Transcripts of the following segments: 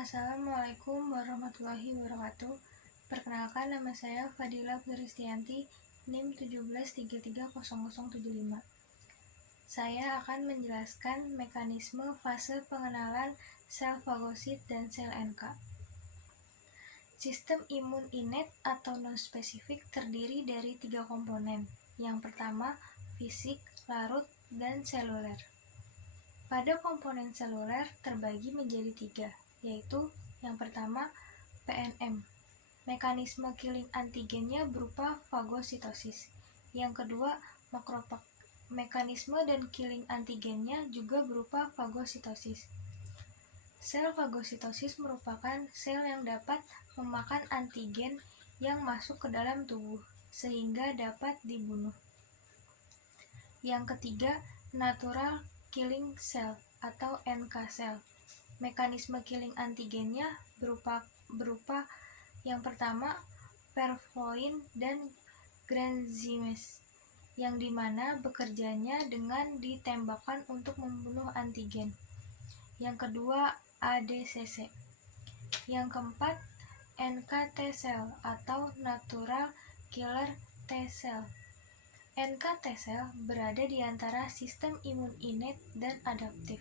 Assalamualaikum warahmatullahi wabarakatuh. Perkenalkan, nama saya Fadila Kristianti, NIM 17330075. Saya akan menjelaskan mekanisme fase pengenalan sel fagosit dan sel NK. Sistem imun innate atau non-spesifik terdiri dari 3 komponen. Yang pertama, fisik, larut, dan seluler. Pada komponen seluler terbagi menjadi 3, yaitu yang pertama PNM. Mekanisme killing antigennya berupa fagositosis. Yang kedua makrofag. Mekanisme dan killing antigennya juga berupa fagositosis. Sel fagositosis merupakan sel yang dapat memakan antigen yang masuk ke dalam tubuh sehingga dapat dibunuh. Yang ketiga, natural killing cell atau NK cell. Mekanisme killing antigennya berupa yang pertama perforin dan granzymes, yang dimana bekerjanya dengan ditembakkan untuk membunuh antigen. Yang kedua, ADCC. Yang keempat, NKT cell atau natural killer T cell. NKT cell berada di antara sistem imun innate dan adaptif,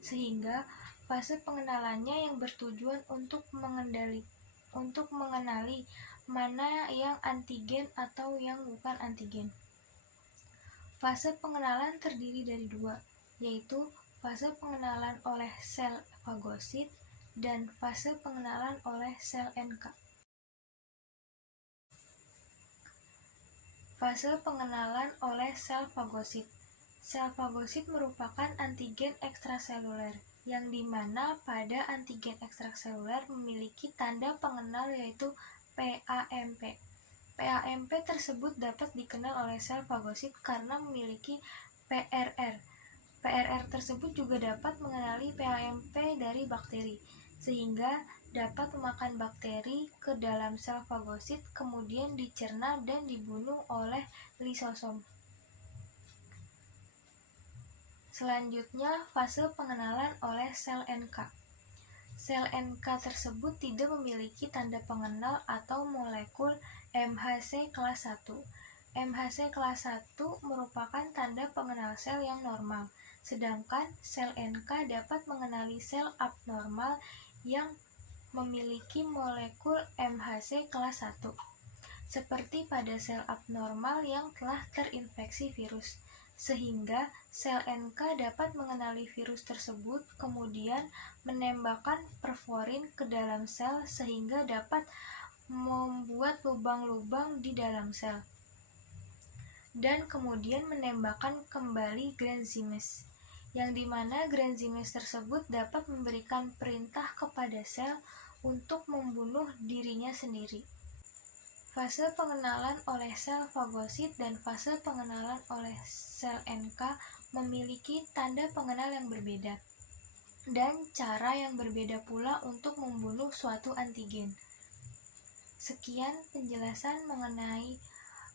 sehingga fase pengenalannya yang bertujuan untuk mengenali mana yang antigen atau yang bukan antigen. Fase pengenalan terdiri dari 2, yaitu fase pengenalan oleh sel fagosit dan fase pengenalan oleh sel NK. Fase pengenalan oleh sel fagosit. Sel fagosit merupakan antigen ekstraseluler, yang dimana pada antigen ekstraseluler memiliki tanda pengenal yaitu PAMP. PAMP tersebut dapat dikenal oleh sel fagosit karena memiliki PRR. PRR tersebut juga dapat mengenali PAMP dari bakteri, sehingga dapat memakan bakteri ke dalam sel fagosit, kemudian dicerna dan dibunuh oleh lisosom. Selanjutnya, fase pengenalan oleh sel NK. Sel NK tersebut tidak memiliki tanda pengenal atau molekul MHC kelas 1. MHC kelas 1 merupakan tanda pengenal sel yang normal, sedangkan sel NK dapat mengenali sel abnormal yang memiliki molekul MHC kelas 1, seperti pada sel abnormal yang telah terinfeksi virus, sehingga sel NK dapat mengenali virus tersebut, kemudian menembakkan perforin ke dalam sel sehingga dapat membuat lubang-lubang di dalam sel, dan kemudian menembakkan kembali granzymes, yang dimana granzymes tersebut dapat memberikan perintah kepada sel untuk membunuh dirinya sendiri. Fase pengenalan oleh sel fagosit dan fase pengenalan oleh sel NK memiliki tanda pengenal yang berbeda dan cara yang berbeda pula untuk membunuh suatu antigen. Sekian penjelasan mengenai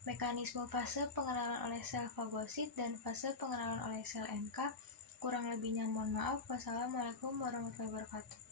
mekanisme fase pengenalan oleh sel fagosit dan fase pengenalan oleh sel NK. Kurang lebihnya mohon maaf. Wassalamualaikum warahmatullahi wabarakatuh.